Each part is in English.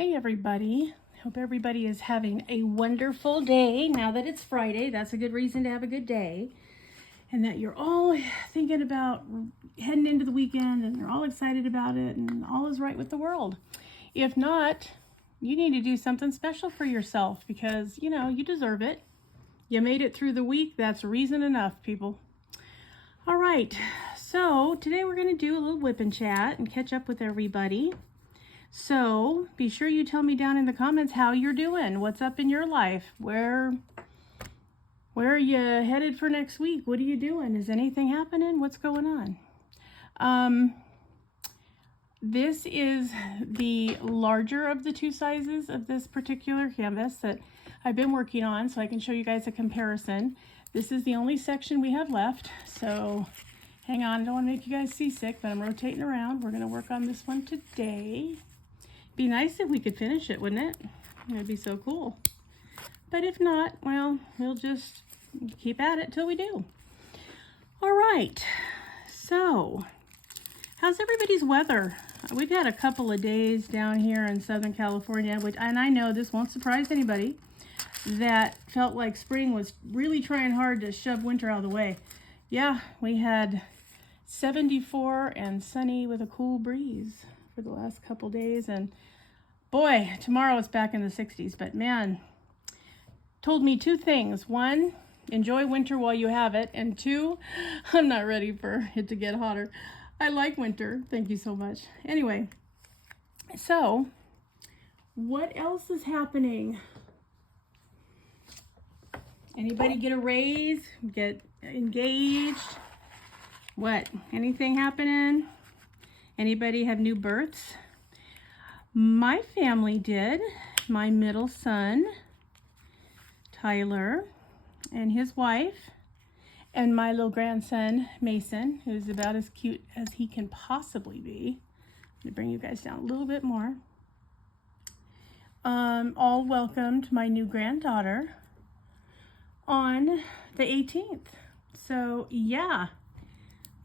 Hey everybody, hope everybody is having a wonderful day. Now that it's Friday, that's a good reason to have a good day. And that you're all thinking about heading into the weekend and you're all excited about it and all is right with the world. If not, you need to do something special for yourself because, you deserve it. You made it through the week. That's reason enough, people. All right, so today we're going to do a little WIP N Chat and catch up with everybody. So be sure you tell me down in the comments how you're doing. What's up in your life? Where are you headed for next week? What are you doing? Is anything happening? What's going on? This is the larger of the two sizes of this particular canvas that I've been working on, so I can show you guys a comparison. This is the only section we have left, so hang on. I don't want to make you guys seasick, but I'm rotating around. We're going to work on this one today. Be nice if we could finish it, wouldn't it? That'd be so cool. But if not, well, we'll just keep at it till we do. All right, so how's everybody's weather? We've had a couple of days down here in Southern California, and I know this won't surprise anybody, that felt like spring was really trying hard to shove winter out of the way. Yeah, we had 74 and sunny with a cool breeze for the last couple days, and boy, tomorrow it's back in the 60s. But man, told me two things. One, enjoy winter while you have it, and two, I'm not ready for it to get hotter. I like winter. Thank you so much. Anyway, so what else is happening? Anybody get a raise? Get engaged? What? Anything happening? Anybody have new births? My family did. My middle son, Tyler, and his wife, and my little grandson, Mason, who's about as cute as he can possibly be. I'm going to bring you guys down a little bit more. All welcomed my new granddaughter on the 18th. So, yeah.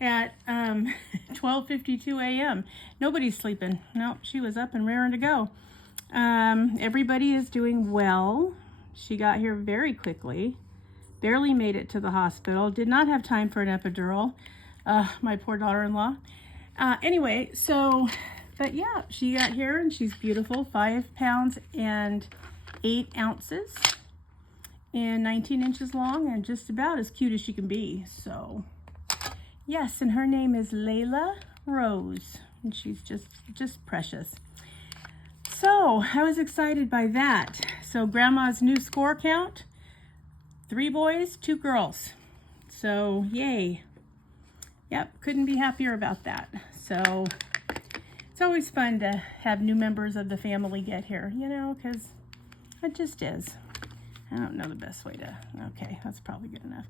At 12:52 a.m. Nobody's sleeping. No, she was up and raring to go. Everybody is doing well. She got here very quickly. Barely made it to the hospital. Did not have time for an epidural. My poor daughter-in-law. Anyway, so, but yeah, she got here and she's beautiful. 5 pounds and 8 ounces. And 19 inches long and just about as cute as she can be. So yes, and her name is Layla Rose, and she's just precious. So I was excited by that. So grandma's new score count, 3 boys, 2 girls. So yay. Yep, couldn't be happier about that. So it's always fun to have new members of the family get here, because it just is. I don't know the best way to, okay, that's probably good enough.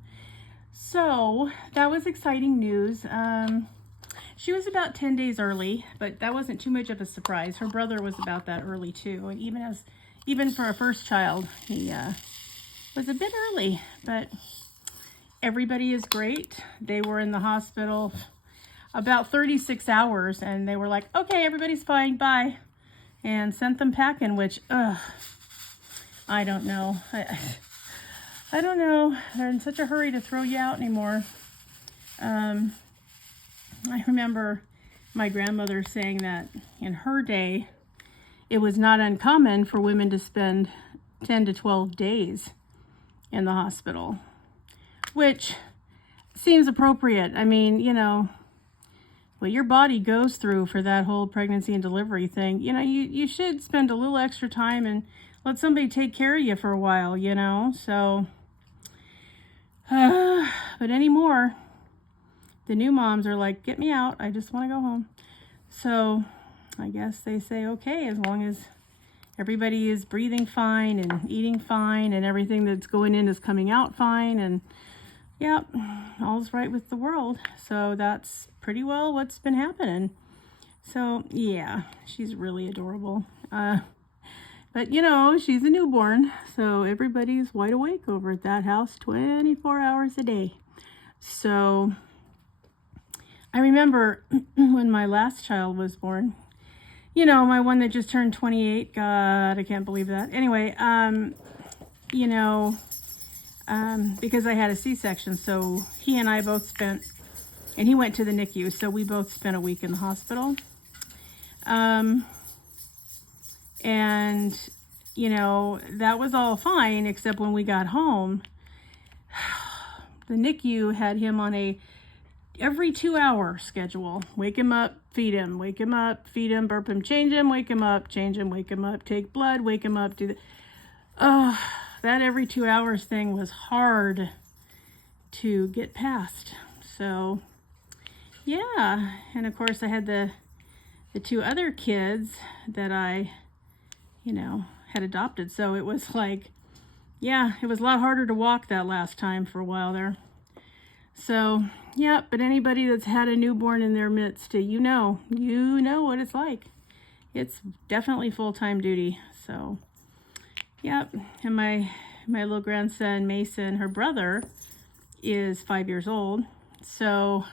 So that was exciting news. She was about 10 days early, but that wasn't too much of a surprise. Her brother was about that early too. And even for a first child, he was a bit early, but everybody is great. They were in the hospital about 36 hours and they were like, okay, everybody's fine, bye. And sent them packing, which, I don't know. I don't know. They're in such a hurry to throw you out anymore. I remember my grandmother saying that in her day, it was not uncommon for women to spend 10 to 12 days in the hospital, which seems appropriate. I mean, what your body goes through for that whole pregnancy and delivery thing, you should spend a little extra time and let somebody take care of you for a while, so... but anymore, the new moms are like, get me out. I just want to go home. So I guess they say, okay, as long as everybody is breathing fine and eating fine and everything that's going in is coming out fine. And yep, all's right with the world. So that's pretty well what's been happening. So yeah, she's really adorable. But, she's a newborn, so everybody's wide awake over at that house 24 hours a day. So I remember when my last child was born, you know, my one that just turned 28. God, I can't believe that. Anyway, you know, because I had a C-section, so he and I both spent, and he went to the NICU, so we both spent a week in the hospital. And, you know, that was all fine, except when we got home, the NICU had him on a every 2-hour schedule. Wake him up, feed him, wake him up, feed him, burp him, change him, wake him up, change him, wake him up, take blood, wake him up, do the, that every 2 hours thing was hard to get past. So, yeah. And of course I had the 2 other kids that I, you know, had adopted. So it was like, yeah, it was a lot harder to walk that last time for a while there. So, yeah, but anybody that's had a newborn in their midst, you know what it's like. It's definitely full-time duty. So, yep. And my little grandson, Mason, her brother, is 5 years old. So,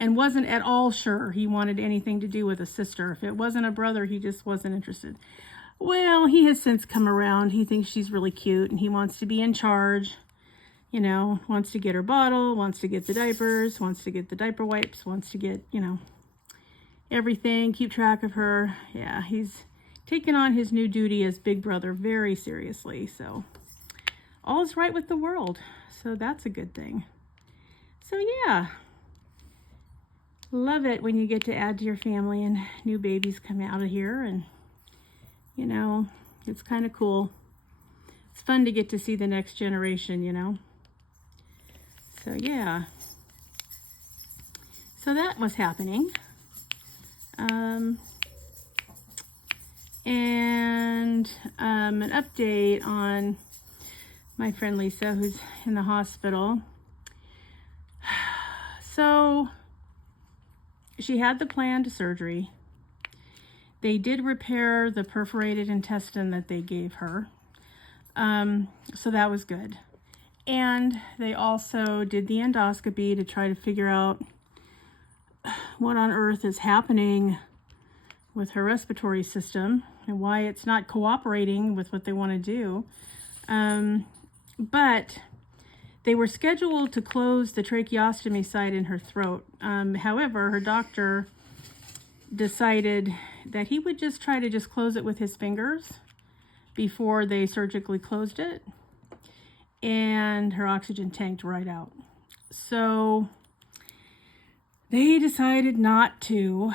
and wasn't at all sure he wanted anything to do with a sister. If it wasn't a brother, he just wasn't interested. Well, he has since come around. He thinks she's really cute and he wants to be in charge. You know, wants to get her bottle, wants to get the diapers, wants to get the diaper wipes, wants to get, you know, everything, keep track of her. Yeah, he's taken on his new duty as big brother very seriously. So all is right with the world. So that's a good thing. So yeah, love it when you get to add to your family and new babies come out of here. And, you know, it's kind of cool. It's fun to get to see the next generation, you know. So yeah, so that was happening. And an update on my friend Lisa, who's in the hospital. So she had the planned surgery. They did repair the perforated intestine that they gave her. So that was good. And they also did the endoscopy to try to figure out what on earth is happening with her respiratory system and why it's not cooperating with what they want to do. But they were scheduled to close the tracheostomy site in her throat. However, her doctor decided that he would just try to close it with his fingers before they surgically closed it. And her oxygen tanked right out. So they decided not to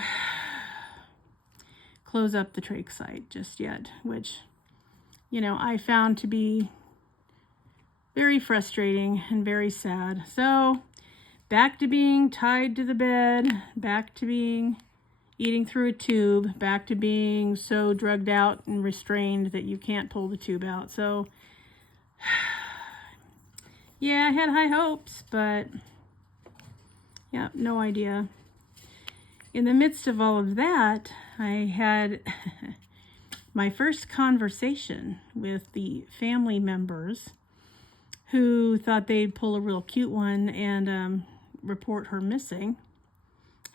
close up the trach site just yet, which, you know, I found to be very frustrating and very sad. So back to being tied to the bed, back to being eating through a tube, back to being so drugged out and restrained that you can't pull the tube out. So yeah, I had high hopes, but yeah, no idea. In the midst of all of that, I had my first conversation with the family members who thought they'd pull a real cute one and report her missing.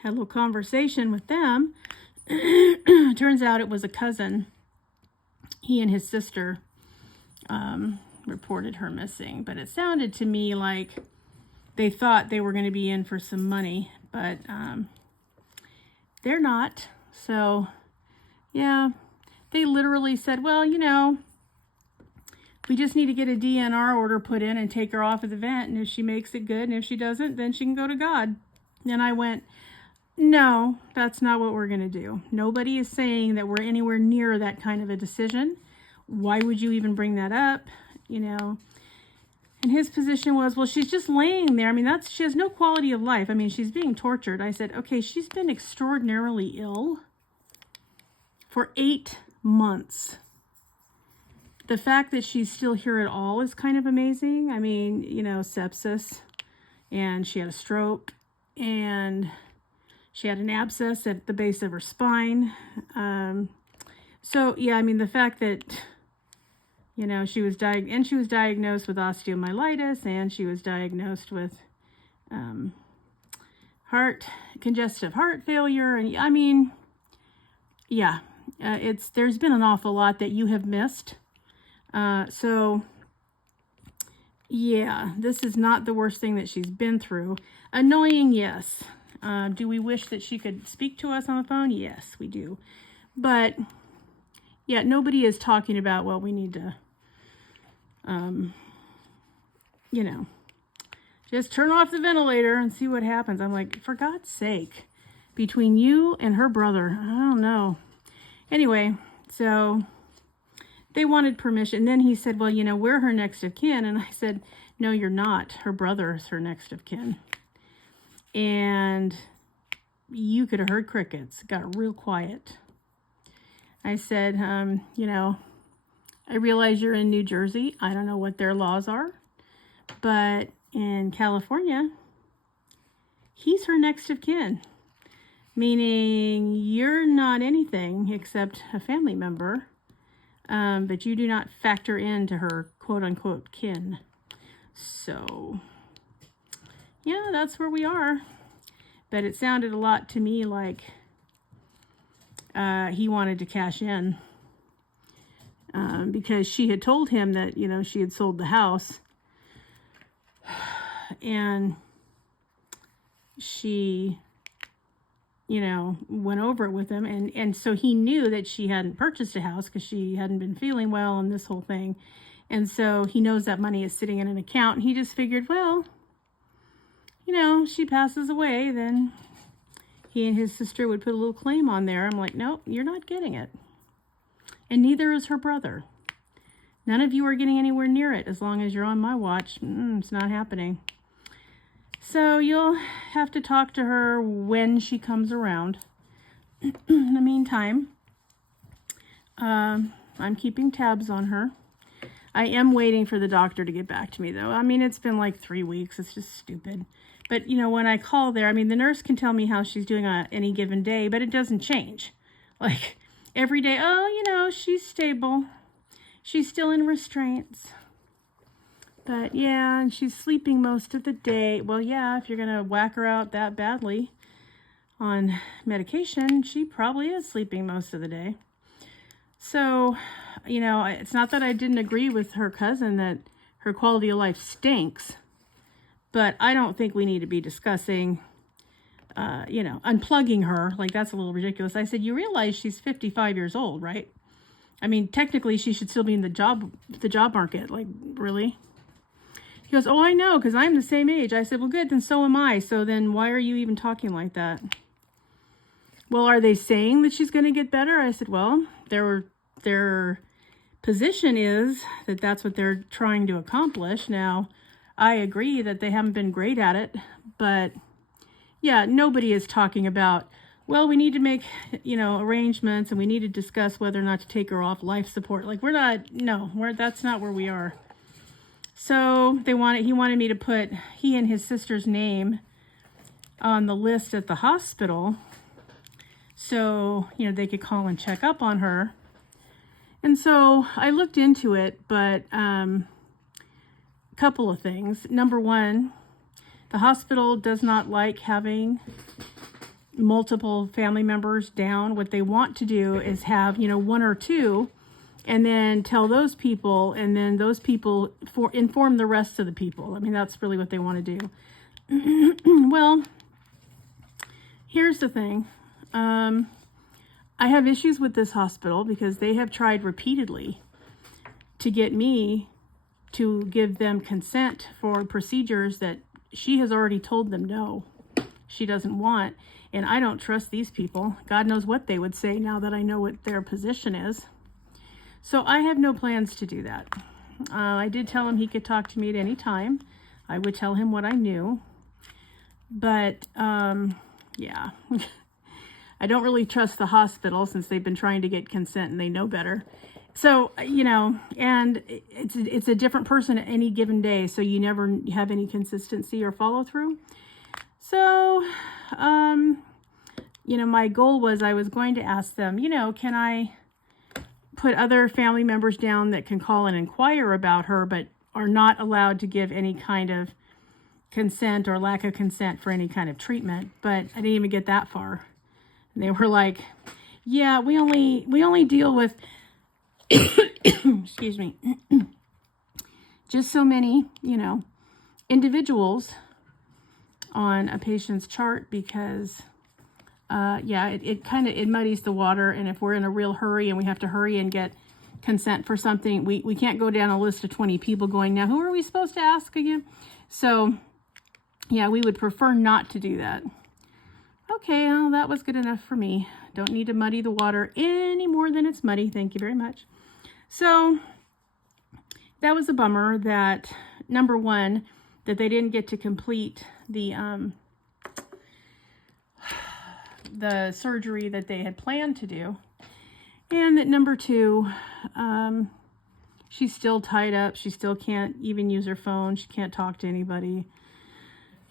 Had a little conversation with them. Turns out it was a cousin. He and his sister reported her missing, but it sounded to me like they thought they were going to be in for some money, but they're not. So yeah, they literally said, well, you know, we just need to get a DNR order put in and take her off of the vent, and if she makes it good, and if she doesn't, then she can go to God. And I went, no, that's not what we're going to do. Nobody is saying that we're anywhere near that kind of a decision. Why would you even bring that up? You know, and his position was, well, she's just laying there. I mean, she has no quality of life. I mean, she's being tortured. I said, okay, she's been extraordinarily ill for 8 months. The fact that she's still here at all is kind of amazing. I mean, you know, sepsis, and she had a stroke, and she had an abscess at the base of her spine. So yeah, I mean, the fact that, you know, she was diagnosed with osteomyelitis, and she was diagnosed with congestive heart failure. And I mean, yeah, there's been an awful lot that you have missed. So yeah, this is not the worst thing that she's been through. Annoying, yes. Do we wish that she could speak to us on the phone? Yes, we do. But yeah, nobody is talking about, well, we need to, you know, just turn off the ventilator and see what happens. I'm like, for God's sake, between you and her brother, I don't know. Anyway, so they wanted permission. Then he said, well, you know, we're her next of kin. And I said, no, you're not. Her brother is her next of kin. And you could have heard crickets. It got real quiet. I said, you know, I realize you're in New Jersey. I don't know what their laws are. But in California, he's her next of kin. Meaning you're not anything except a family member. But you do not factor into her quote-unquote kin. So, yeah, that's where we are. But it sounded a lot to me like he wanted to cash in. Because she had told him that, you know, she had sold the house. And she, you know, went over it with him. And so he knew that she hadn't purchased a house because she hadn't been feeling well and this whole thing. And so he knows that money is sitting in an account. And he just figured, well, you know, she passes away, then he and his sister would put a little claim on there. I'm like, nope, you're not getting it. And neither is her brother. None of you are getting anywhere near it as long as you're on my watch. It's not happening. So you'll have to talk to her when she comes around. In the meantime, I'm keeping tabs on her. I am waiting for the doctor to get back to me, though. I mean, it's been like 3 weeks. It's just stupid. But, you know, when I call there, I mean, the nurse can tell me how she's doing on any given day, but it doesn't change. Like, every day, oh, you know, she's stable. She's still in restraints. But yeah, and she's sleeping most of the day. Well, yeah, if you're going to whack her out that badly on medication, she probably is sleeping most of the day. So, you know, it's not that I didn't agree with her cousin that her quality of life stinks, but I don't think we need to be discussing, you know, unplugging her. Like, that's a little ridiculous. I said, you realize she's 55 years old, right? I mean, technically, she should still be in the job market. Like, really? He goes, oh, I know, because I'm the same age. I said, well, good, then so am I. So then why are you even talking like that? Well, are they saying that she's going to get better? I said, well, their position is that that's what they're trying to accomplish. Now, I agree that they haven't been great at it, but yeah, nobody is talking about, well, we need to make, you know, arrangements and we need to discuss whether or not to take her off life support. Like, that's not where we are. So he wanted me to put he and his sister's name on the list at the hospital so, you know, they could call and check up on her. And so I looked into it, but a couple of things. Number one, the hospital does not like having multiple family members down. What they want to do is have, you know, one or two, and then tell those people, and then those people inform the rest of the people. I mean, that's really what they want to do. Well, here's the thing. I have issues with this hospital because they have tried repeatedly to get me to give them consent for procedures that she has already told them no, she doesn't want. And I don't trust these people. God knows what they would say now that I know what their position is. So I have no plans to do that. I did tell him he could talk to me at any time. I would tell him what I knew. But, yeah. I don't really trust the hospital since they've been trying to get consent and they know better. So, you know, and it's a different person at any given day, so you never have any consistency or follow through. So, you know, my goal was I was going to ask them, you know, can I put other family members down that can call and inquire about her, but are not allowed to give any kind of consent or lack of consent for any kind of treatment. But I didn't even get that far. And they were like, Yeah, we only deal with excuse me, just so many, individuals on a patient's chart because it muddies the water. And if we're in a real hurry and we have to hurry and get consent for something, we can't go down a list of 20 people going, now who are we supposed to ask again? So yeah, we would prefer not to do that. Okay, well, that was good enough for me. Don't need to muddy the water any more than it's muddy. Thank you very much. So that was a bummer that, number one, that they didn't get to complete the surgery that they had planned to do. And that number two, she's still tied up. She still can't even use her phone. She can't talk to anybody.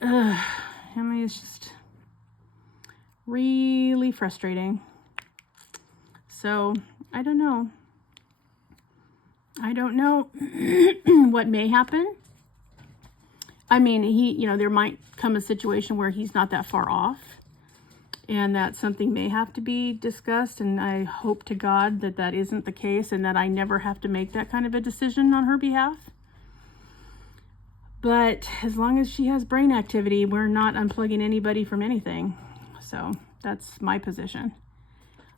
It's just really frustrating. So I don't know. What may happen. I mean, there might come a situation where he's not that far off and that something may have to be discussed. And I hope to God that that isn't the case and that I never have to make that kind of a decision on her behalf. But as long as she has brain activity, we're not unplugging anybody from anything. So that's my position.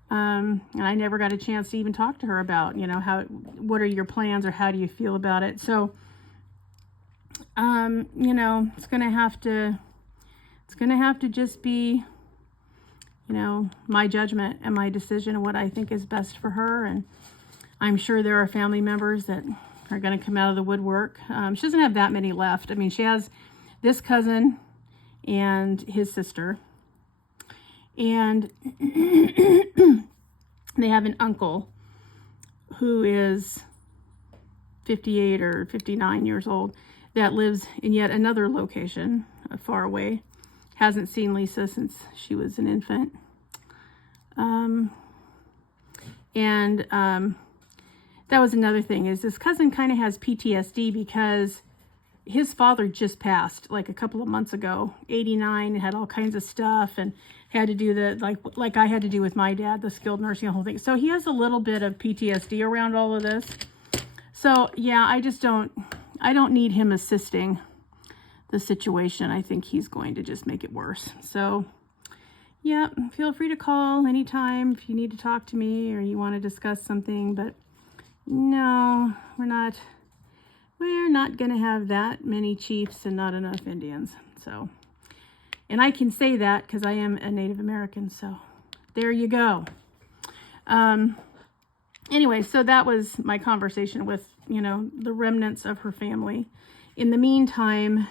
And I never got a chance to even talk to her about, what are your plans or how do you feel about it? So, it's going to have to just be, my judgment and my decision and what I think is best for her. And I'm sure there are family members that are going to come out of the woodwork. She doesn't have that many left. I mean, she has this cousin and his sister. And they have an uncle who is 58 or 59 years old that lives in yet another location far away. Hasn't seen Lisa since she was an infant. That was another thing, is this cousin kind of has PTSD because his father just passed like a couple of months ago, 89, and had all kinds of stuff and had to do like I had to do with my dad, the skilled nursing, the whole thing. So he has a little bit of PTSD around all of this. So yeah, I don't need him assisting the situation. I think he's going to just make it worse. So yeah, feel free to call anytime if you need to talk to me or you want to discuss something, but no, we're not going to have that many chiefs and not enough Indians. So, and I can say that because I am a Native American. So there you go. Anyway, so that was my conversation with, the remnants of her family. In the meantime,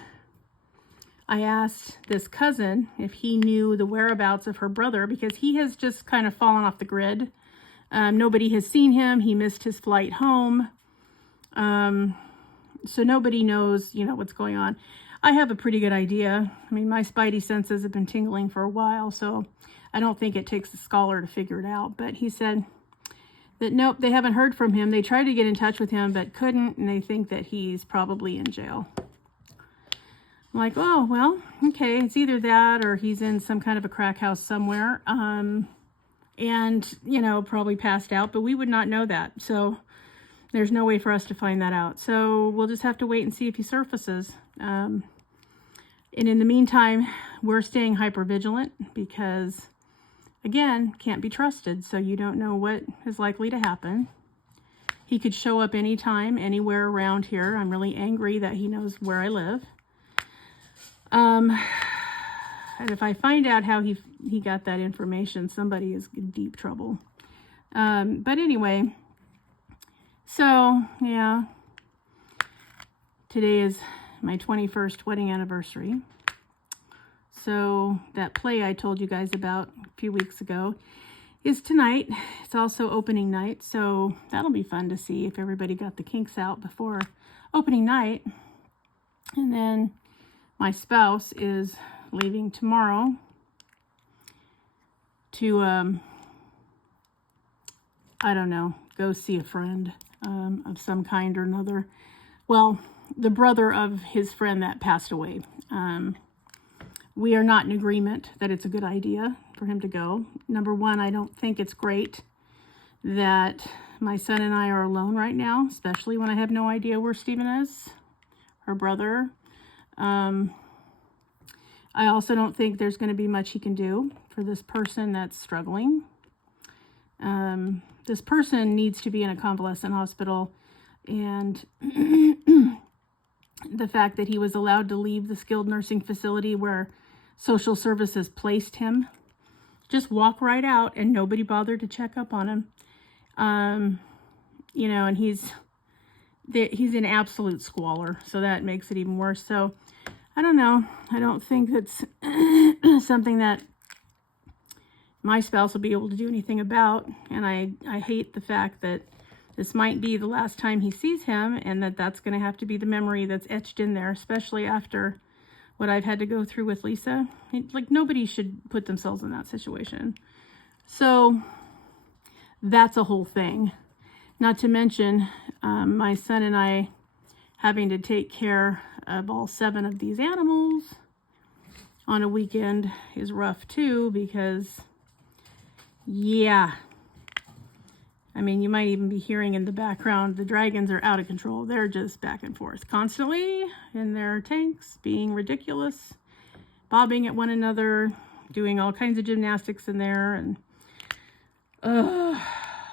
I asked this cousin if he knew the whereabouts of her brother because he has just kind of fallen off the grid. Nobody has seen him. He missed his flight home. So nobody knows, what's going on. I have a pretty good idea. I mean, my spidey senses have been tingling for a while, so I don't think it takes a scholar to figure it out. But he said that, nope, they haven't heard from him. They tried to get in touch with him, but couldn't, and they think that he's probably in jail. I'm like, oh, well, okay, it's either that or he's in some kind of a crack house somewhere. And, probably passed out, but we would not know that. So there's no way for us to find that out. So we'll just have to wait and see if he surfaces. And in the meantime, we're staying hyper vigilant because, again, can't be trusted. So you don't know what is likely to happen. He could show up anytime, anywhere around here. I'm really angry that he knows where I live. And if I find out how he got that information, somebody is in deep trouble. But anyway, so yeah, today is my 21st wedding anniversary. So that play I told you guys about a few weeks ago is tonight. It's also opening night, so that'll be fun to see if everybody got the kinks out before opening night. And then my spouse is leaving tomorrow to, go see a friend of some kind or another. Well, the brother of his friend that passed away. We are not in agreement that it's a good idea for him to go. Number one, I don't think it's great that my son and I are alone right now, especially when I have no idea where Stephen is, her brother. I also don't think there's going to be much he can do for this person that's struggling. This person needs to be in a convalescent hospital, and the fact that he was allowed to leave the skilled nursing facility where social services placed him, just walk right out, and nobody bothered to check up on him. You know, and he's in absolute squalor, so that makes it even worse. So I don't know. I don't think that's something that my spouse will be able to do anything about. And I hate the fact that this might be the last time he sees him, and that's going to have to be the memory that's etched in there, especially after what I've had to go through with Lisa. Like, nobody should put themselves in that situation. So that's a whole thing. Not to mention my son and I having to take care of all 7 of these animals on a weekend is rough too, because yeah, I mean, you might even be hearing in the background, the dragons are out of control. They're just back and forth constantly in their tanks, being ridiculous, bobbing at one another, doing all kinds of gymnastics in there. And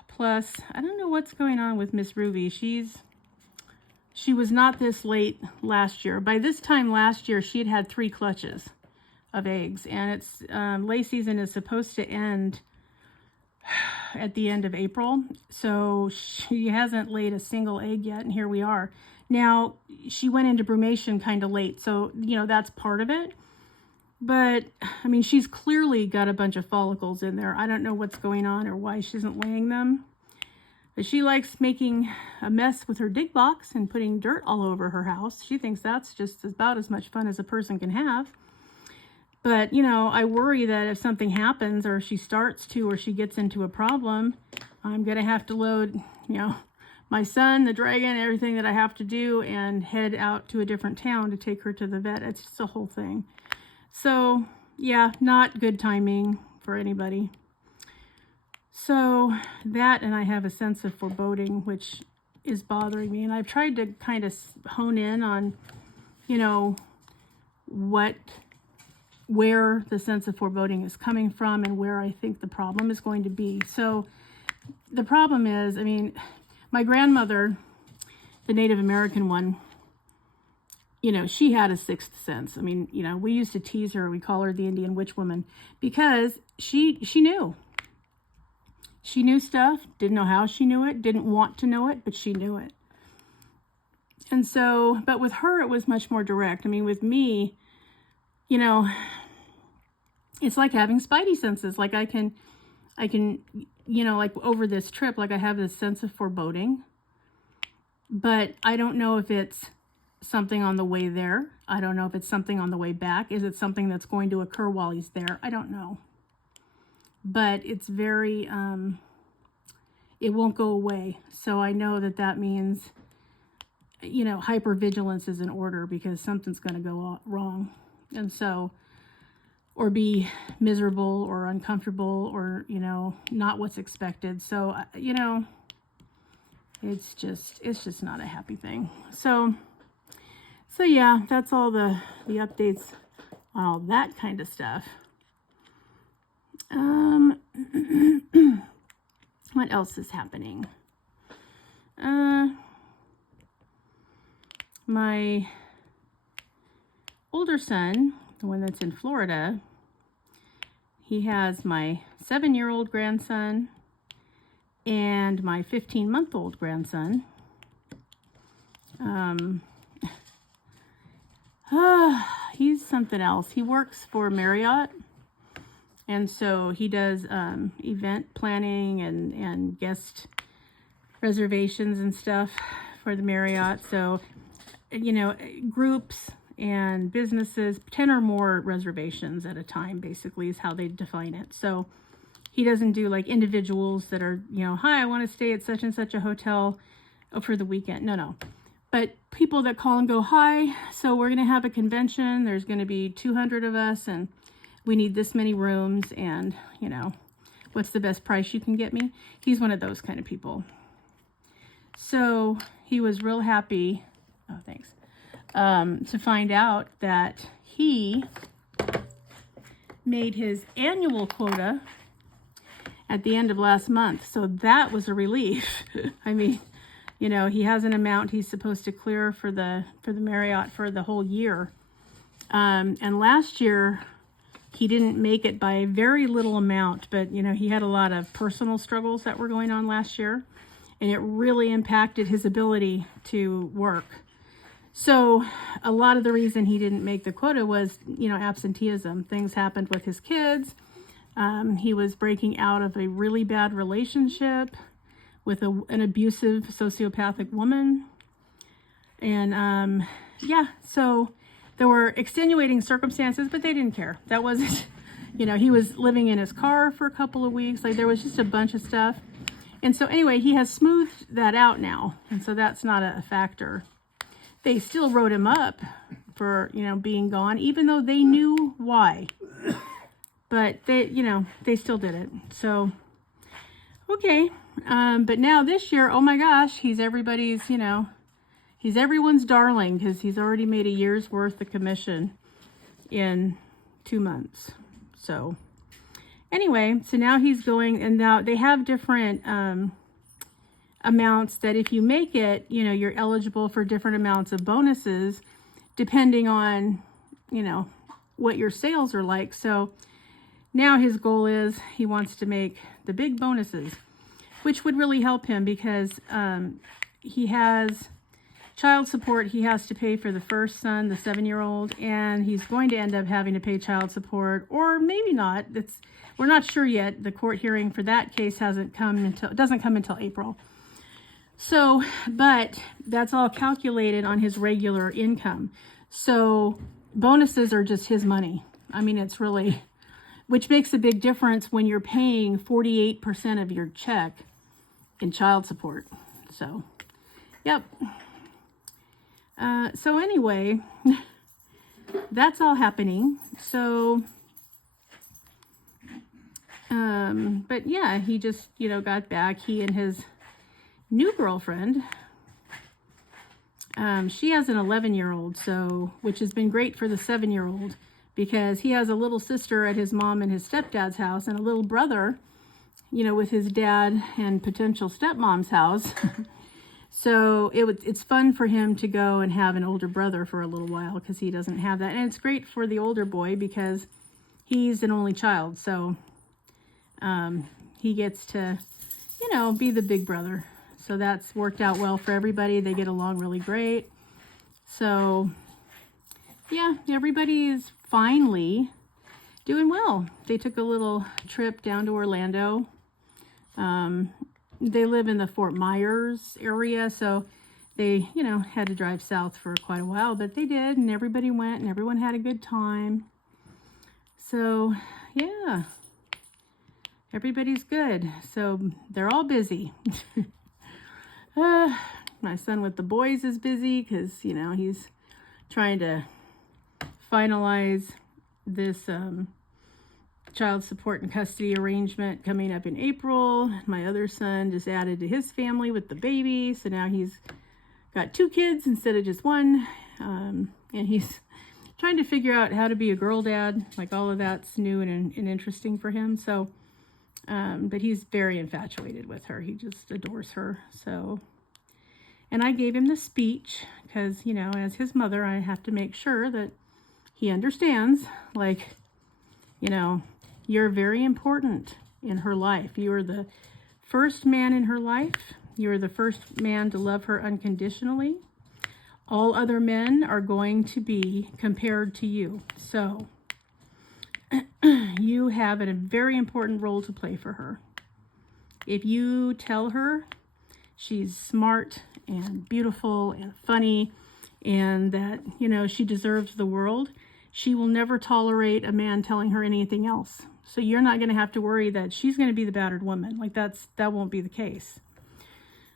plus, I don't know what's going on with Miss Ruby. She was not this late last year. By this time last year, she had 3 clutches of eggs, and it's lay season is supposed to end at the end of April, so she hasn't laid a single egg yet, and here we are. Now, she went into brumation kind of late, so, you know, that's part of it. But, I mean, she's clearly got a bunch of follicles in there. I don't know what's going on or why she isn't laying them. But she likes making a mess with her dig box and putting dirt all over her house. She thinks that's just about as much fun as a person can have. But, you know, I worry that if something happens, or she starts to, or she gets into a problem, I'm going to have to load, you know, my son, the dragon, everything that I have to do, and head out to a different town to take her to the vet. It's just a whole thing. So, yeah, not good timing for anybody. So that, and I have a sense of foreboding, which is bothering me. And I've tried to kind of hone in on, you know, where the sense of foreboding is coming from and where I think the problem is going to be. So the problem is, I mean, my grandmother, the Native American one, you know, she had a 6th sense. I mean, you know, we used to tease her. We call her the Indian witch woman, because she knew. She knew stuff, didn't know how she knew it, didn't want to know it, but she knew it. And so, but with her, it was much more direct. I mean, with me, you know, it's like having spidey senses. Like I can, you know, like over this trip, like I have this sense of foreboding, but I don't know if it's something on the way there. I don't know if it's something on the way back. Is it something that's going to occur while he's there? I don't know. But it's very, it won't go away. So I know that means, you know, hypervigilance is in order, because something's going to go wrong. And so, or be miserable or uncomfortable, or, you know, not what's expected. So, you know, it's just not a happy thing. So yeah, that's all the updates on all that kind of stuff. What else is happening? My older son, the one that's in Florida, he has my 7-year-old grandson and my 15-month-old grandson. He's something else. He works for Marriott, and so he does event planning and guest reservations and stuff for the Marriott. So, you know, groups and businesses, 10 or more reservations at a time, basically, is how they define it. So he doesn't do like individuals that are, you know, hi, I want to stay at such and such a hotel for the weekend. No. But people that call and go, hi, so we're going to have a convention. There's going to be 200 of us, and we need this many rooms, and, you know, what's the best price you can get me? He's one of those kind of people. So he was real happy, oh, thanks, to find out that he made his annual quota at the end of last month. So that was a relief. I mean, you know, he has an amount he's supposed to clear for the Marriott for the whole year. And last year he didn't make it by a very little amount, but you know, he had a lot of personal struggles that were going on last year, and it really impacted his ability to work. So a lot of the reason he didn't make the quota was, you know, absenteeism. Things happened with his kids. He was breaking out of a really bad relationship with an abusive sociopathic woman. And yeah, so there were extenuating circumstances, but they didn't care. That wasn't, you know, he was living in his car for a couple of weeks. Like, there was just a bunch of stuff. And so anyway, he has smoothed that out now. And so that's not a factor. They still wrote him up for, you know, being gone, even though they knew why. But they, you know, they still did it. So, okay. But now this year, oh my gosh, he's everybody's, you know, he's everyone's darling, because he's already made a year's worth of commission in 2 months. So anyway, so now he's going, and now they have different amounts that if you make it, you know, you're eligible for different amounts of bonuses depending on, you know, what your sales are like. So now his goal is he wants to make the big bonuses, which would really help him, because he has child support he has to pay for the first son, the 7-year-old, and he's going to end up having to pay child support, or maybe not. We're not sure yet. The court hearing for that case doesn't come until April. So, but that's all calculated on his regular income. So bonuses are just his money. I mean, it's really, which makes a big difference when you're paying 48% of your check in child support. So, yep. So anyway, that's all happening. So, but yeah, he just, you know, got back. He and his new girlfriend, she has an 11-year-old, so, which has been great for the 7-year-old, because he has a little sister at his mom and his stepdad's house, and a little brother, you know, with his dad and potential stepmom's house. So it's fun for him to go and have an older brother for a little while, because he doesn't have that. And it's great for the older boy because he's an only child. So he gets to, you know, be the big brother. So that's worked out well for everybody. They get along really great. So yeah, everybody is finally doing well. They took a little trip down to Orlando. They live in the Fort Myers area, so they, you know, had to drive south for quite a while, but they did, and everybody went, and everyone had a good time. So, yeah, everybody's good. So they're all busy. My son with the boys is busy because, you know, he's trying to finalize this child support and custody arrangement coming up in April. My other son just added to his family with the baby, so now he's got 2 kids instead of just 1, and he's trying to figure out how to be a girl dad. Like, all of that's new and interesting for him. So but he's very infatuated with her. He just adores her. So, and I gave him the speech because, you know, as his mother, I have to make sure that he understands, like, you know, you're very important in her life. You are the first man in her life. You are the first man to love her unconditionally. All other men are going to be compared to you. So you have a very important role to play for her. If you tell her she's smart and beautiful and funny and that, you know, she deserves the world, she will never tolerate a man telling her anything else. So you're not going to have to worry that she's going to be the battered woman. Like, that won't be the case.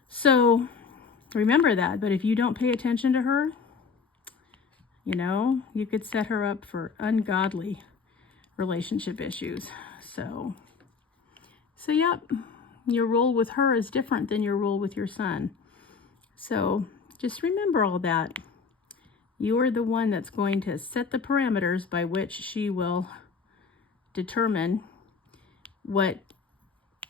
So remember that. But if you don't pay attention to her, you know, you could set her up for ungodly relationship issues. So yep, your role with her is different than your role with your son. So just remember all that. You are the one that's going to set the parameters by which she will determine what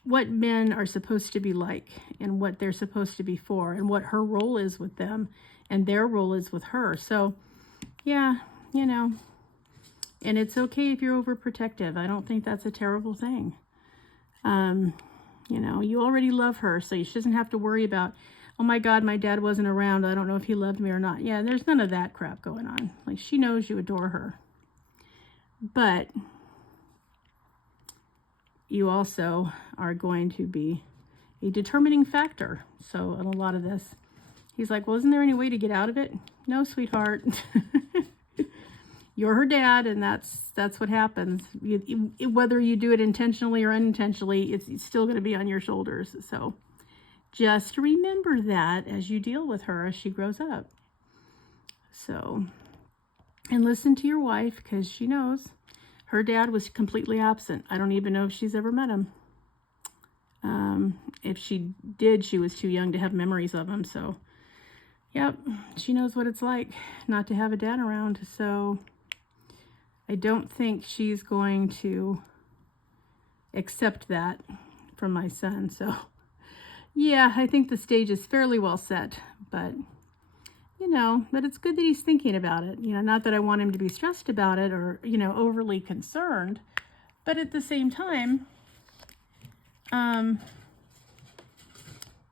men are supposed to be like and what they're supposed to be for and what her role is with them and their role is with her. So yeah, you know, and it's okay if you're overprotective. I don't think that's a terrible thing. You know, you already love her, so she doesn't have to worry about, oh my God, my dad wasn't around. I don't know if he loved me or not. Yeah, there's none of that crap going on. Like, she knows you adore her. But you also are going to be a determining factor. So in a lot of this, he's like, well, isn't there any way to get out of it? No, sweetheart. You're her dad, and that's what happens. Whether you do it intentionally or unintentionally, it's still going to be on your shoulders. So just remember that as you deal with her as she grows up. So, and listen to your wife, because she knows her dad was completely absent. I don't even know if she's ever met him. If she did, she was too young to have memories of him. So, yep, she knows what it's like not to have a dad around. So I don't think she's going to accept that from my son. So yeah, I think the stage is fairly well set, but you know, but it's good that he's thinking about it. You know, not that I want him to be stressed about it or, you know, overly concerned, but at the same time,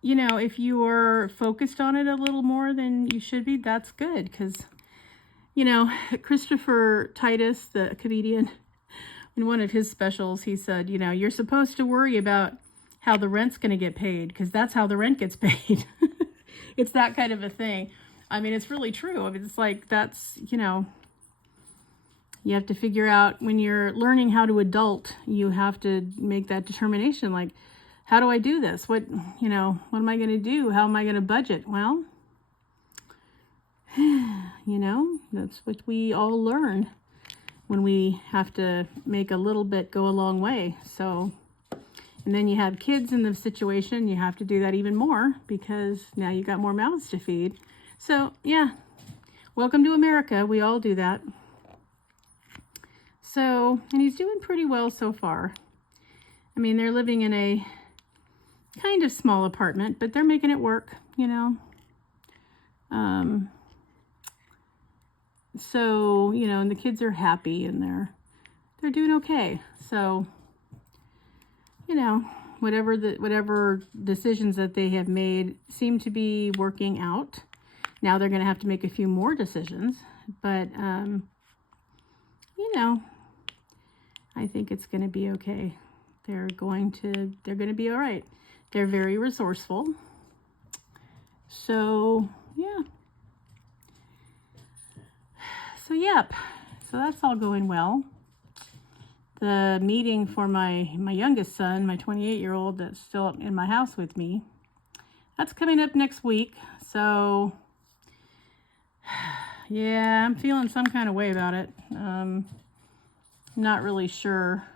you know, if you're focused on it a little more than you should be, that's good. Because, you know, Christopher Titus, the comedian, in one of his specials, he said, you know, you're supposed to worry about how the rent's going to get paid, because that's how the rent gets paid. It's that kind of a thing. I mean, it's really true. I mean, it's like, that's, you know, you have to figure out when you're learning how to adult, you have to make that determination. Like, how do I do this? What, you know, what am I going to do? How am I going to budget? Well, you know, that's what we all learn when we have to make a little bit go a long way. So, and then you have kids in the situation, you have to do that even more because now you got more mouths to feed. So, yeah, welcome to America. We all do that. So, and he's doing pretty well so far. I mean, they're living in a kind of small apartment, but they're making it work, you know. So, you know, and the kids are happy and they're doing okay. So, you know, whatever decisions that they have made seem to be working out. Now they're going to have to make a few more decisions, but you know, I think it's going to be okay. They're going to be all right. They're very resourceful. So, yeah. So, yep. So that's all going well. The meeting for my youngest son, my 28-year-old that's still in my house with me, that's coming up next week. So, yeah, I'm feeling some kind of way about it. Not really sure.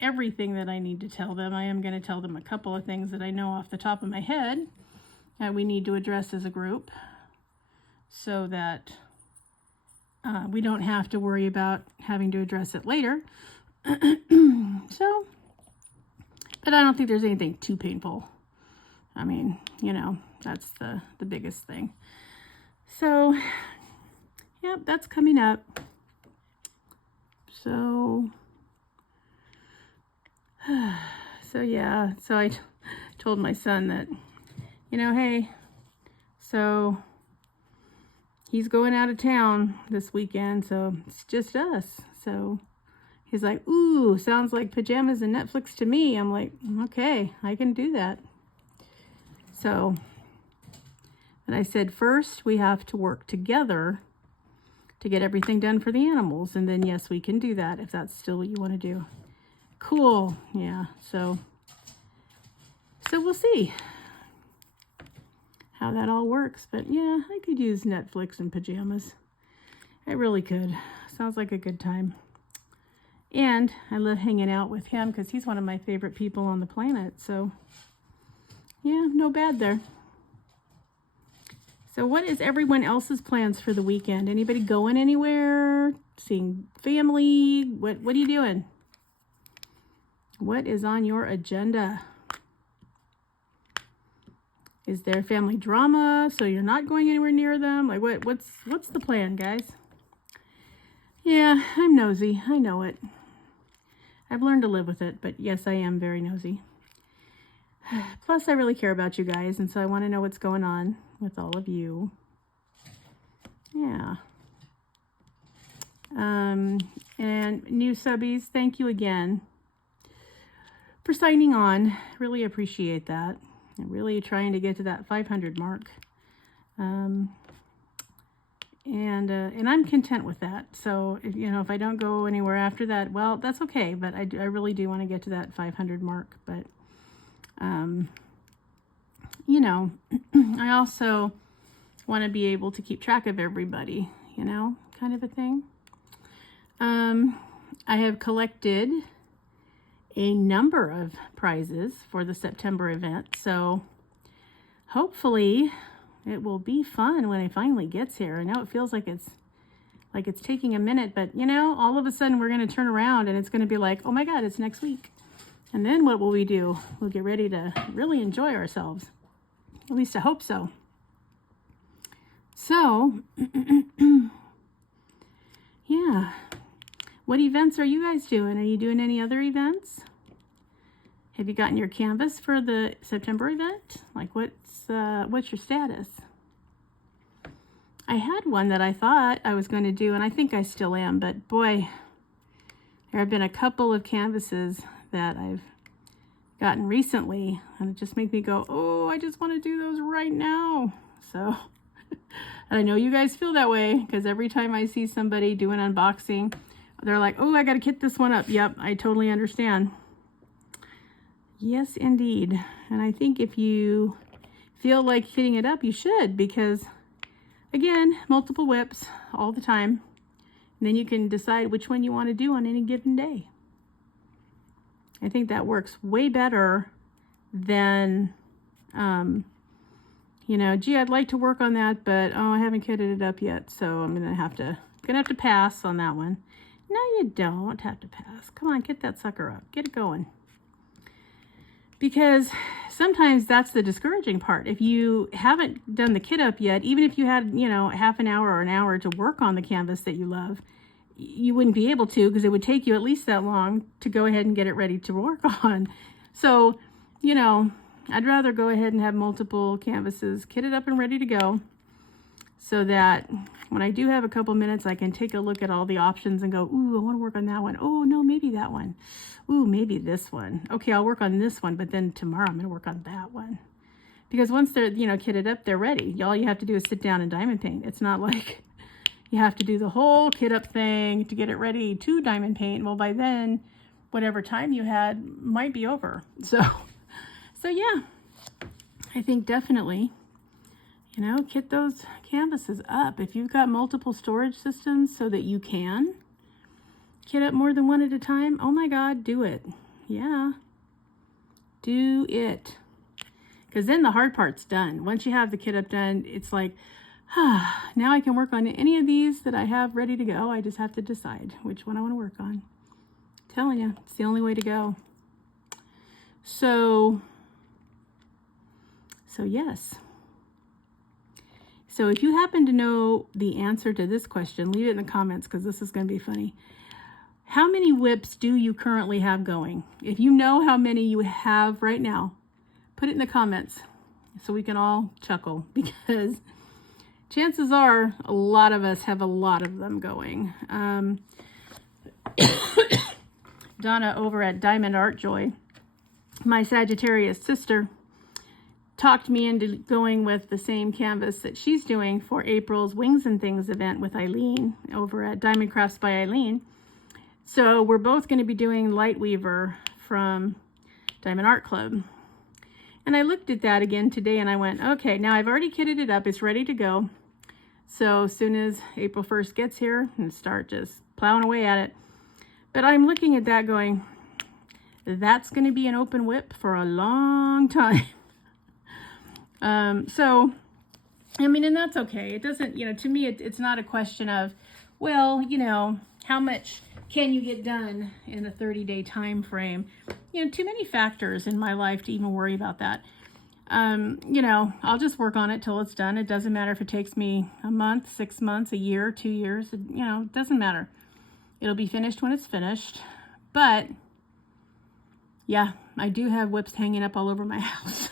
Everything that I need to tell them. I am going to tell them a couple of things that I know off the top of my head that we need to address as a group so that we don't have to worry about having to address it later. So, but I don't think there's anything too painful. I mean, you know, that's the biggest thing. So, yep, that's coming up. So, yeah, so I told my son that, you know, hey, so he's going out of town this weekend, so it's just us. So he's like, ooh, sounds like pajamas and Netflix to me. I'm like, okay, I can do that. So, and I said, first we have to work together to get everything done for the animals. And then, yes, we can do that if that's still what you want to do. Cool. Yeah. So we'll see how that all works. But yeah, I could use Netflix and pajamas. I really could. Sounds like a good time. And I love hanging out with him because he's one of my favorite people on the planet. So, yeah, no bad there. So what is everyone else's plans for the weekend? Anybody going anywhere? Seeing family? What are you doing? What is on your agenda? Is there family drama so you're not going anywhere near them? Like what's the plan, guys? Yeah, I'm nosy. I know it. I've learned to live with it, but yes, I am very nosy. Plus, I really care about you guys, and so I want to know what's going on with all of you. Yeah. And new subbies, thank you again for signing on. Really appreciate that. I'm really trying to get to that 500 mark. And I'm content with that. So, if I don't go anywhere after that, well, that's okay. But I really do want to get to that 500 mark. But, I also want to be able to keep track of everybody, kind of a thing. I have collected a number of prizes for the September event. So hopefully it will be fun when it finally gets here. I know it feels like it's taking a minute, but all of a sudden we're going to turn around and it's going to be like, oh my God, it's next week. And then what will we do? We'll get ready to really enjoy ourselves. At least I hope so. So, yeah. What events are you guys doing? Are you doing any other events? Have you gotten your canvas for the September event? Like what's your status? I had one that I thought I was going to do, and I think I still am, but boy, there have been a couple of canvases that I've gotten recently, and it just makes me go, oh, I just want to do those right now. So, and I know you guys feel that way, because every time I see somebody do an unboxing, they're like, oh, I got to kit this one up. Yep, I totally understand. Yes, indeed. And I think if you feel like kitting it up, you should, because again, multiple WIPs all the time. And then you can decide which one you want to do on any given day. I think that works way better than, gee, I'd like to work on that, but oh, I haven't kitted it up yet, so I'm gonna have to pass on that one. No, you don't have to pass. Come on, get that sucker up. Get it going. Because sometimes that's the discouraging part. If you haven't done the kit up yet, even if you had, half an hour or an hour to work on the canvas that you love, you wouldn't be able to, because it would take you at least that long to go ahead and get it ready to work on. So, I'd rather go ahead and have multiple canvases kitted up and ready to go, so that when I do have a couple minutes, I can take a look at all the options and go, ooh, I want to work on that one. Oh, no, maybe that one. Ooh, maybe this one. Okay, I'll work on this one, but then tomorrow I'm going to work on that one. Because once they're, kitted up, they're ready. All you have to do is sit down and diamond paint. It's not like you have to do the whole kit up thing to get it ready to diamond paint. Well, by then, whatever time you had might be over. So yeah, I think definitely, kit those canvases up. If you've got multiple storage systems so that you can kit up more than one at a time, oh my God, do it. Yeah, do it. Because then the hard part's done. Once you have the kit up done, it's like, now I can work on any of these that I have ready to go. I just have to decide which one I want to work on. I'm telling you, it's the only way to go. So yes. So if you happen to know the answer to this question, leave it in the comments, because this is going to be funny. How many WIPs do you currently have going? If you know how many you have right now, put it in the comments so we can all chuckle, because chances are a lot of us have a lot of them going. Donna over at Diamond Art Joy, my Sagittarius sister, talked me into going with the same canvas that she's doing for April's Wings and Things event with Eileen over at Diamond Crafts by Eileen. So we're both going to be doing Lightweaver from Diamond Art Club. And I looked at that again today and I went, okay, now I've already kitted it up. It's ready to go. So as soon as April 1st gets here, and start just plowing away at it. But I'm looking at that going, that's going to be an open WIP for a long time. So, I mean, and that's okay. It doesn't, to me, it's not a question of, well, how much can you get done in a 30-day time frame? Too many factors in my life to even worry about that. I'll just work on it till it's done. It doesn't matter if it takes me a month, 6 months, a year, 2 years, it doesn't matter. It'll be finished when it's finished. But yeah, I do have WIPs hanging up all over my house.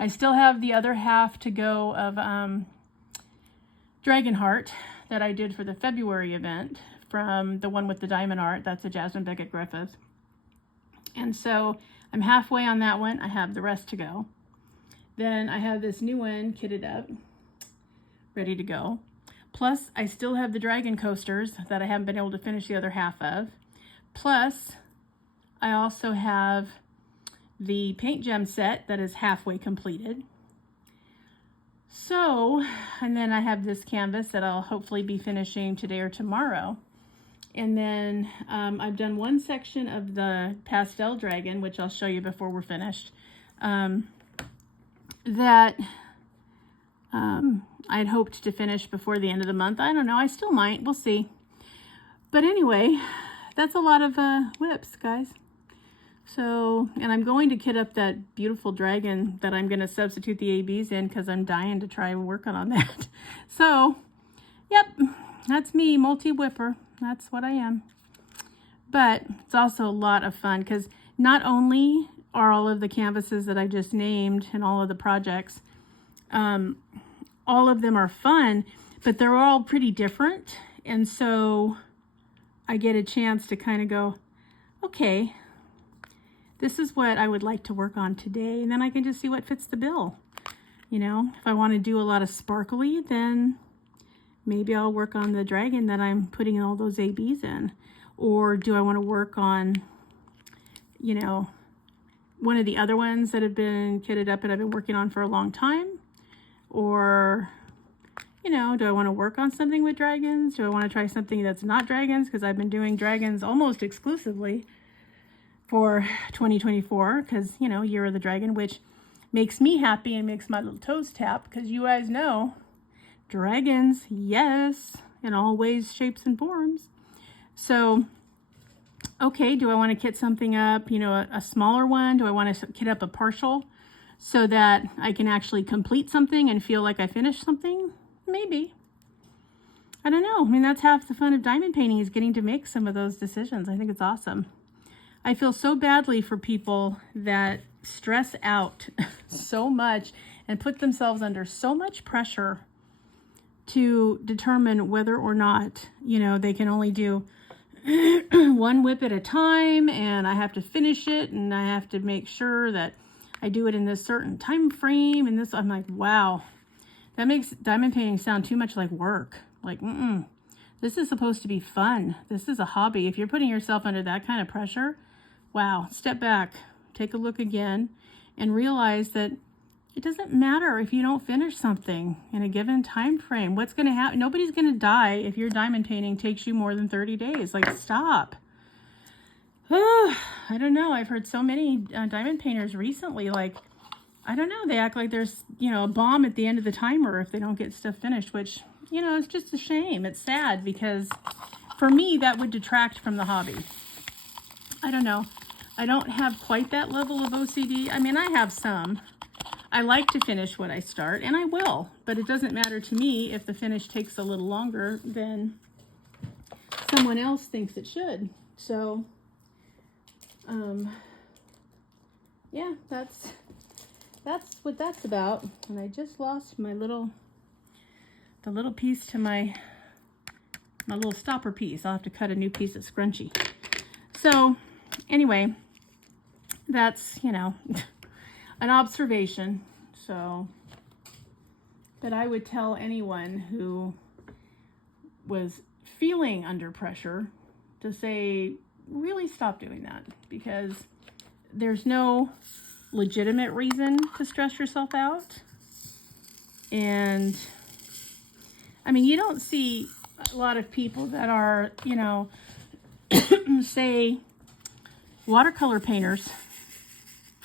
I still have the other half to go of Dragonheart that I did for the February event from the one with the diamond art. That's a Jasmine Beckett Griffith. And so I'm halfway on that one. I have the rest to go. Then I have this new one kitted up, ready to go. Plus, I still have the dragon coasters that I haven't been able to finish the other half of. Plus, I also have the paint gem set that is halfway completed. So, and then I have this canvas that I'll hopefully be finishing today or tomorrow. And then I've done one section of the pastel dragon, which I'll show you before we're finished, that I'd hoped to finish before the end of the month. I don't know. I still might. We'll see. But anyway, that's a lot of WIPs, guys. So, and I'm going to kit up that beautiful dragon that I'm going to substitute the ABs in because I'm dying to try working on that. So, yep, that's me, multi-whipper. That's what I am. But it's also a lot of fun because not only are all of the canvases that I just named and all of the projects, all of them are fun, but they're all pretty different. And so I get a chance to kind of go, okay, this is what I would like to work on today. And then I can just see what fits the bill. If I want to do a lot of sparkly, then maybe I'll work on the dragon that I'm putting all those ABs in. Or do I want to work on, one of the other ones that have been kitted up and I've been working on for a long time? Or, do I want to work on something with dragons? Do I want to try something that's not dragons? Because I've been doing dragons almost exclusively for 2024 because, Year of the Dragon, which makes me happy and makes my little toes tap because you guys know dragons, yes, in all ways, shapes, and forms. So, okay, do I want to kit something up, a smaller one? Do I want to kit up a partial so that I can actually complete something and feel like I finished something? Maybe. I don't know. I mean, that's half the fun of diamond painting is getting to make some of those decisions. I think it's awesome. I feel so badly for people that stress out so much and put themselves under so much pressure to determine whether or not, they can only do one WIP at a time and I have to finish it and I have to make sure that I do it in this certain time frame and this. I'm like, wow, that makes diamond painting sound too much like work. Like, this is supposed to be fun. This is a hobby. If you're putting yourself under that kind of pressure, wow, step back, take a look again and realize that it doesn't matter if you don't finish something in a given time frame. What's going to happen? Nobody's going to die if your diamond painting takes you more than 30 days. Like, stop. I don't know. I've heard so many diamond painters recently, like, I don't know. They act like there's, a bomb at the end of the timer if they don't get stuff finished, which, it's just a shame. It's sad because for me, that would detract from the hobby. I don't know. I don't have quite that level of OCD. I mean, I have some. I like to finish what I start, and I will, but it doesn't matter to me if the finish takes a little longer than someone else thinks it should. So, yeah, that's what that's about. And I just lost my the little piece to my little stopper piece. I'll have to cut a new piece of scrunchie. So, anyway, that's, an observation. So, but I would tell anyone who was feeling under pressure to say, really stop doing that, because there's no legitimate reason to stress yourself out. And I mean, you don't see a lot of people that are, you know, say watercolor painters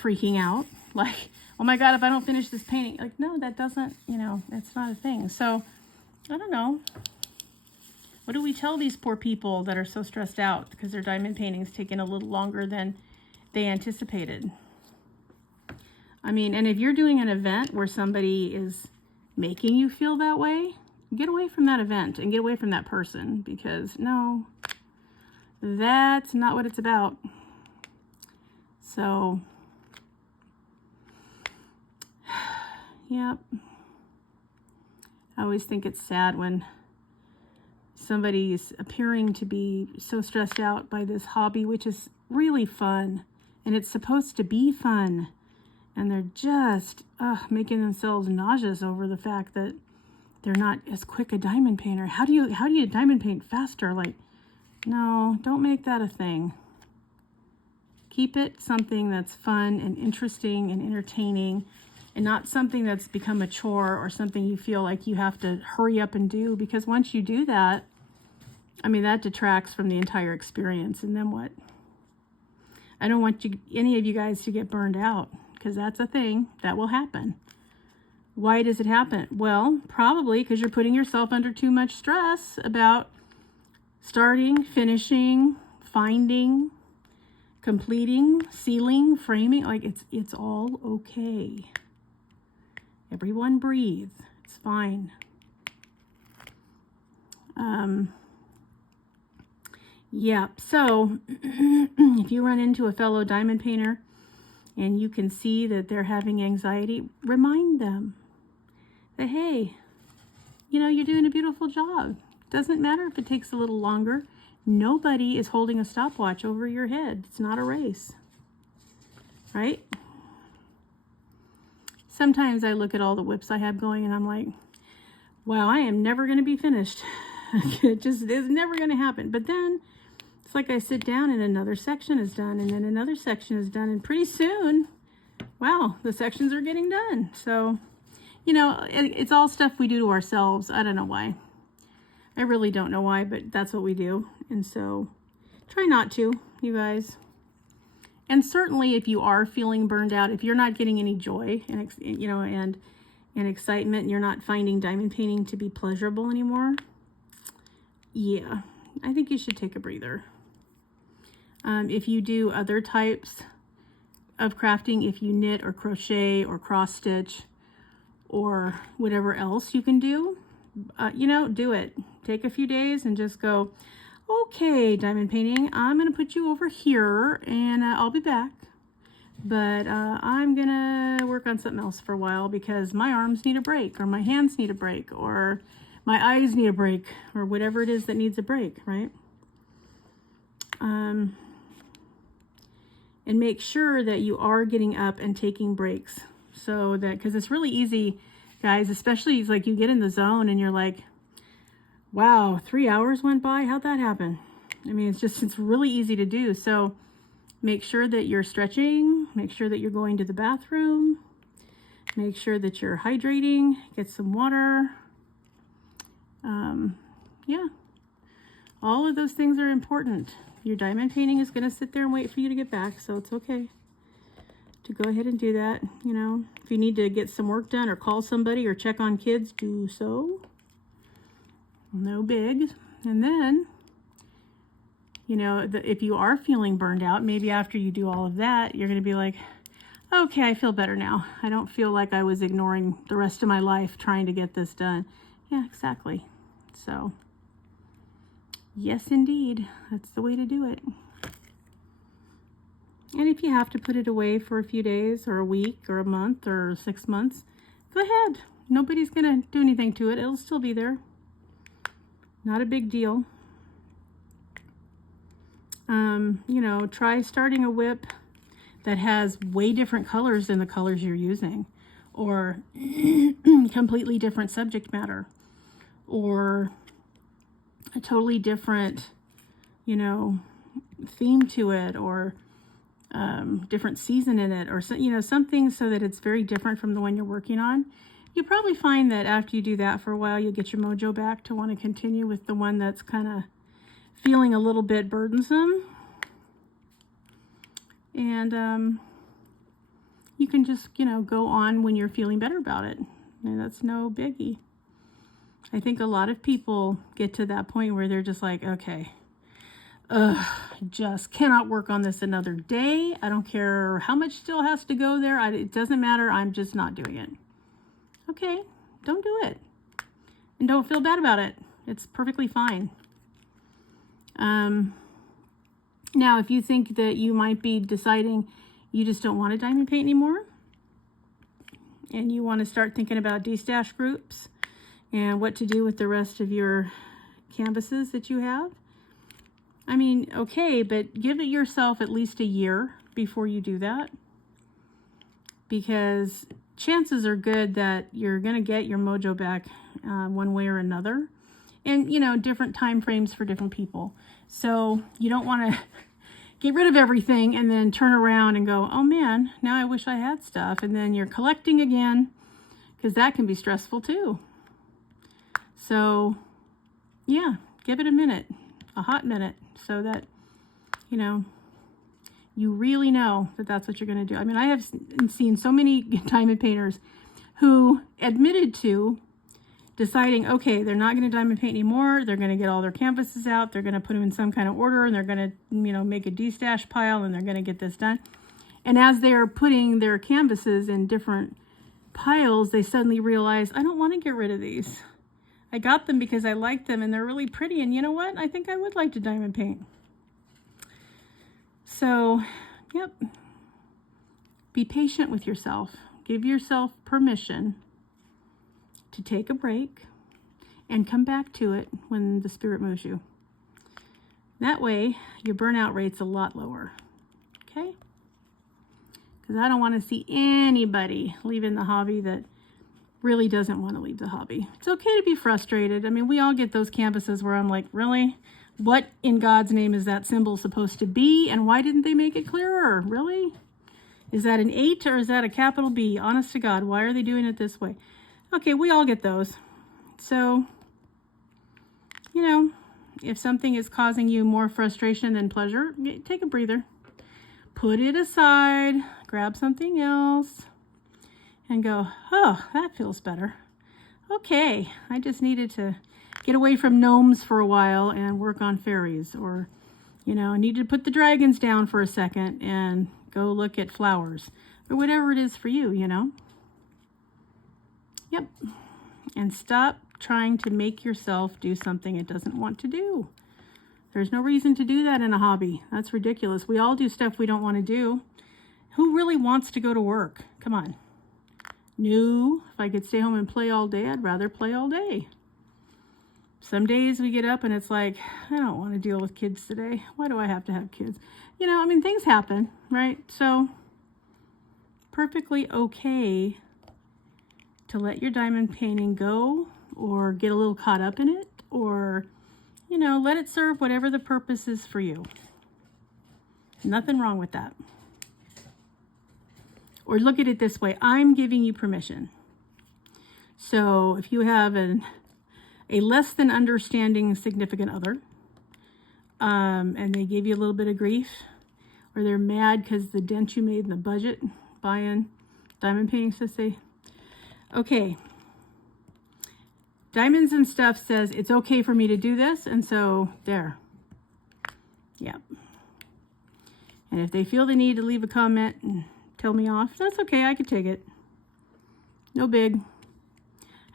freaking out. Like, oh my God, if I don't finish this painting. Like, no, that doesn't, you know, that's not a thing. So, I don't know. What do we tell these poor people that are so stressed out because their diamond painting's taking a little longer than they anticipated? I mean, and if you're doing an event where somebody is making you feel that way, get away from that event and get away from that person, because no, that's not what it's about. So, yep. I always think it's sad when somebody's appearing to be so stressed out by this hobby, which is really fun, and it's supposed to be fun. And they're just making themselves nauseous over the fact that they're not as quick a diamond painter. How do you diamond paint faster? Like, no, don't make that a thing. Keep it something that's fun and interesting and entertaining, and not something that's become a chore or something you feel like you have to hurry up and do, because once you do that, I mean, that detracts from the entire experience. And then what? I don't want any of you guys to get burned out, because that's a thing that will happen. Why does it happen? Well, probably because you're putting yourself under too much stress about starting, finishing, finding, completing, sealing, framing. Like, it's all okay. Everyone breathe. It's fine. Yeah, so if you run into a fellow diamond painter and you can see that they're having anxiety, remind them that, hey, you know, you're doing a beautiful job. Doesn't matter if it takes a little longer. Nobody is holding a stopwatch over your head. It's not a race, right? Sometimes I look at all the WIPs I have going and I'm like, wow, I am never going to be finished. It just is never going to happen. But then it's like I sit down and another section is done, and then another section is done, and pretty soon, wow, the sections are getting done. So, you know, it's all stuff we do to ourselves. I don't know why. I really don't know why, but that's what we do. And so try not to, you guys. And certainly if you are feeling burned out, if you're not getting any joy and, you know, and excitement, and you're not finding diamond painting to be pleasurable anymore, yeah, I think you should take a breather. If you do other types of crafting, if you knit or crochet or cross stitch or whatever else you can do, you know, do it. Take a few days and just go, okay, diamond painting, I'm going to put you over here and I'll be back. But I'm going to work on something else for a while because my arms need a break, or my hands need a break, or my eyes need a break, or whatever it is that needs a break, right? And make sure that you are getting up and taking breaks, so that, because it's really easy, guys, especially like you get in the zone and you're like, wow, 3 hours went by. How'd that happen? I mean, it's really easy to do. So make sure that you're stretching, make sure that you're going to the bathroom, make sure that you're hydrating, get some water. Yeah, all of those things are important. Your diamond painting is going to sit there and wait for you to get back, so it's okay to go ahead and do that. You know, if you need to get some work done or call somebody or check on kids, do so. No big. And then, you know, if you are feeling burned out, maybe after you do all of that, you're going to be like, okay, I feel better now. I don't feel like I was ignoring the rest of my life trying to get this done. Yeah, exactly. So, yes, indeed, that's the way to do it. And if you have to put it away for a few days or a week or a month or 6 months, go ahead. Nobody's going to do anything to it. It'll still be there. Not a big deal. You know, try starting a WIP that has way different colors than the colors you're using, or completely different subject matter, or a totally different, you know, theme to it, or different season in it, or, you know, something so that it's very different from the one you're working on. You probably find that after you do that for a while, you'll get your mojo back to want to continue with the one that's kind of feeling a little bit burdensome. And you can just, go on when you're feeling better about it. And that's no biggie. I think a lot of people get to that point where they're just like, okay, just cannot work on this another day. I don't care how much still has to go there. It doesn't matter. I'm just not doing it. Okay, don't do it. And don't feel bad about it. It's perfectly fine. Now, if you think that you might be deciding you just don't want to diamond paint anymore, and you want to start thinking about destash groups and what to do with the rest of your canvases that you have, I mean, okay, but give it yourself at least a year before you do that, because chances are good that you're going to get your mojo back one way or another, and different time frames for different people. So you don't want to get rid of everything and then turn around and go, oh man, now I wish I had stuff, and then you're collecting again, because that can be stressful too. So yeah, give it a minute, a hot minute, so that you really know that that's what you're going to do. I mean, I have seen so many diamond painters who admitted to deciding, okay, they're not going to diamond paint anymore. They're going to get all their canvases out. They're going to put them in some kind of order, and they're going to, make a destash pile, and they're going to get this done. And as they're putting their canvases in different piles, they suddenly realize, I don't want to get rid of these. I got them because I like them, and they're really pretty. And you know what? I think I would like to diamond paint. So, yep. Be patient with yourself. Give yourself permission to take a break and come back to it when the spirit moves you. That way, your burnout rate's a lot lower. Okay? Because I don't want to see anybody leaving the hobby that really doesn't want to leave the hobby. It's okay to be frustrated. I mean, we all get those canvases where I'm like, really? What in God's name is that symbol supposed to be? And why didn't they make it clearer? Really? Is that an 8 or is that a capital B? Honest to God, why are they doing it this way? Okay, we all get those. So, if something is causing you more frustration than pleasure, take a breather. Put it aside, grab something else, and go, oh, that feels better. Okay, I just needed to get away from gnomes for a while and work on fairies. Or, I needed to put the dragons down for a second and go look at flowers. Or whatever it is for you, Yep. And stop trying to make yourself do something it doesn't want to do. There's no reason to do that in a hobby. That's ridiculous. We all do stuff we don't want to do. Who really wants to go to work? Come on. No, if I could stay home and play all day, I'd rather play all day. Some days we get up and it's like, I don't want to deal with kids today. Why do I have to have kids? Things happen, right? So, perfectly okay to let your diamond painting go, or get a little caught up in it, or, let it serve whatever the purpose is for you. Nothing wrong with that. Or look at it this way, I'm giving you permission. So if you have a less than understanding significant other, and they give you a little bit of grief, or they're mad because the dent you made in the budget buying diamond painting, so say, okay, Diamonds and Stuff says it's okay for me to do this, and so there. Yep. And if they feel the need to leave a comment and tell me off, that's okay, I could take it. No big.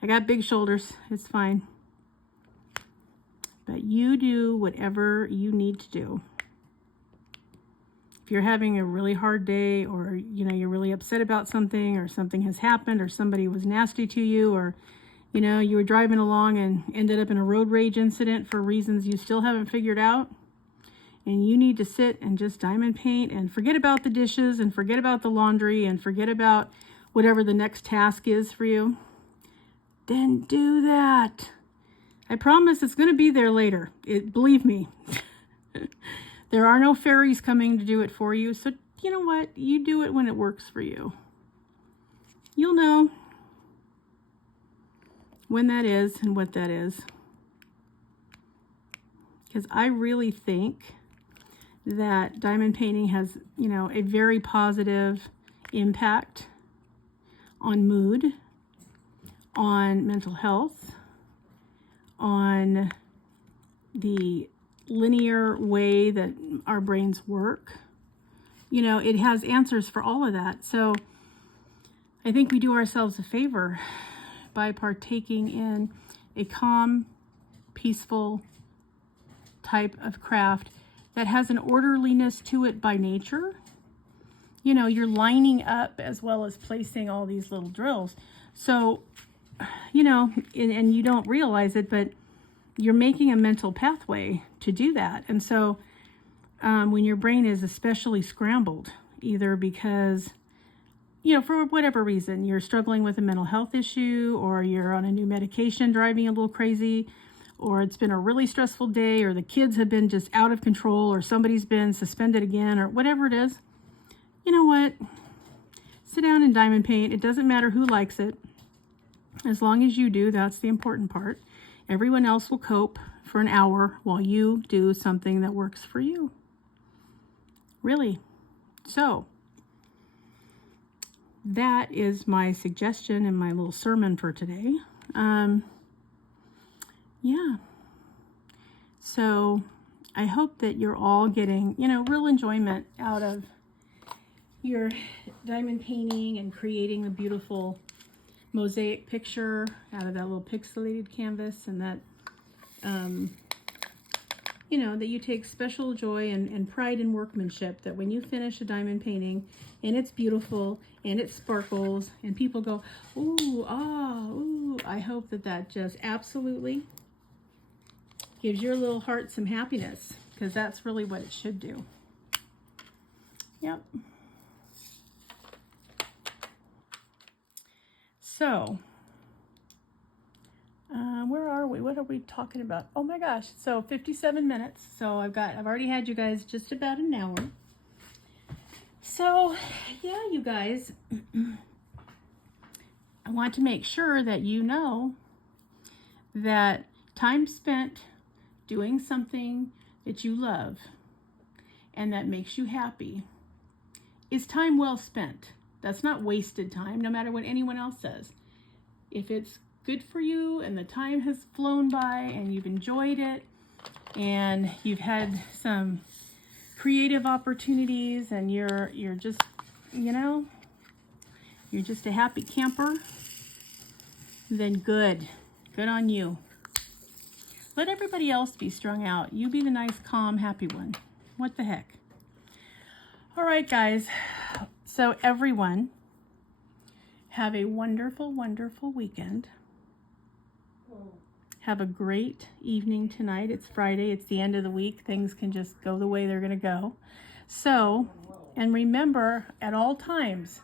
I got big shoulders, it's fine. But you do whatever you need to do. If you're having a really hard day, or you're really upset about something, or something has happened, or somebody was nasty to you, or you were driving along and ended up in a road rage incident for reasons you still haven't figured out, and you need to sit and just diamond paint and forget about the dishes and forget about the laundry and forget about whatever the next task is for you, then do that. I promise it's going to be there later. Believe me. There are no fairies coming to do it for you. So you know what? You do it when it works for you. You'll know. when that is and what that is. Because I really think that diamond painting has, you know, a very positive impact on mood, on mental health, on the linear way that our brains work. You know, it has answers for all of that. So I think we do ourselves a favor by partaking in a calm, peaceful type of craft that has an orderliness to it by nature. You know, you're lining up as well as placing all these little drills. So, you know, and you don't realize it, but you're making a mental pathway to do that. And so when your brain is especially scrambled, either because, you know, for whatever reason, you're struggling with a mental health issue, or you're on a new medication driving a little crazy, or it's been a really stressful day, or the kids have been just out of control, or somebody's been suspended again, or whatever it is, you know what? Sit down and diamond paint. It doesn't matter who likes it. As long as you do, that's the important part. Everyone else will cope for an hour while you do something that works for you. Really. So that is my suggestion and my little sermon for today. Yeah. So I hope that you're all getting, you know, real enjoyment out of your diamond painting and creating a beautiful mosaic picture out of that little pixelated canvas, and that, you know, that you take special joy and pride in workmanship, that when you finish a diamond painting and it's beautiful and it sparkles and people go, ooh, ah, ooh, I hope that that just absolutely gives your little heart some happiness, because that's really what it should do. Yep. So, where are we? What are we talking about? Oh my gosh. So 57 minutes. So I've already had you guys just about an hour. So yeah, you guys, I want to make sure that you know that time spent doing something that you love and that makes you happy is time well spent. That's not wasted time, no matter what anyone else says. If it's good for you and the time has flown by and you've enjoyed it and you've had some creative opportunities and you're just, you know, you're just a happy camper, then good on you. Let everybody else be strung out. You be the nice, calm, happy one. What the heck? All right, guys. So everyone, have a wonderful, wonderful weekend. Have a great evening tonight. It's Friday. It's the end of the week. Things can just go the way they're going to go. So, and remember, at all times,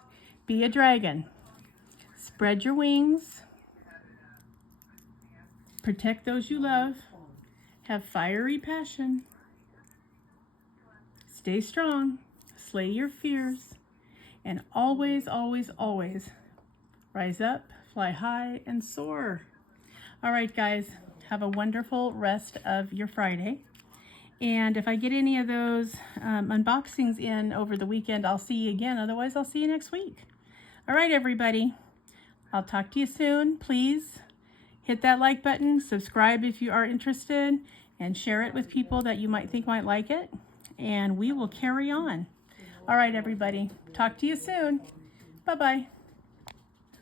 be a dragon. Spread your wings. Protect those you love. Have fiery passion. Stay strong. Slay your fears. And always, always, always rise up, fly high, and soar. All right, guys, have a wonderful rest of your Friday. And if I get any of those unboxings in over the weekend, I'll see you again. Otherwise, I'll see you next week. All right, everybody. I'll talk to you soon. Please hit that like button, subscribe if you are interested, and share it with people that you might think might like it. And we will carry on. All right, everybody. Talk to you soon. Bye-bye.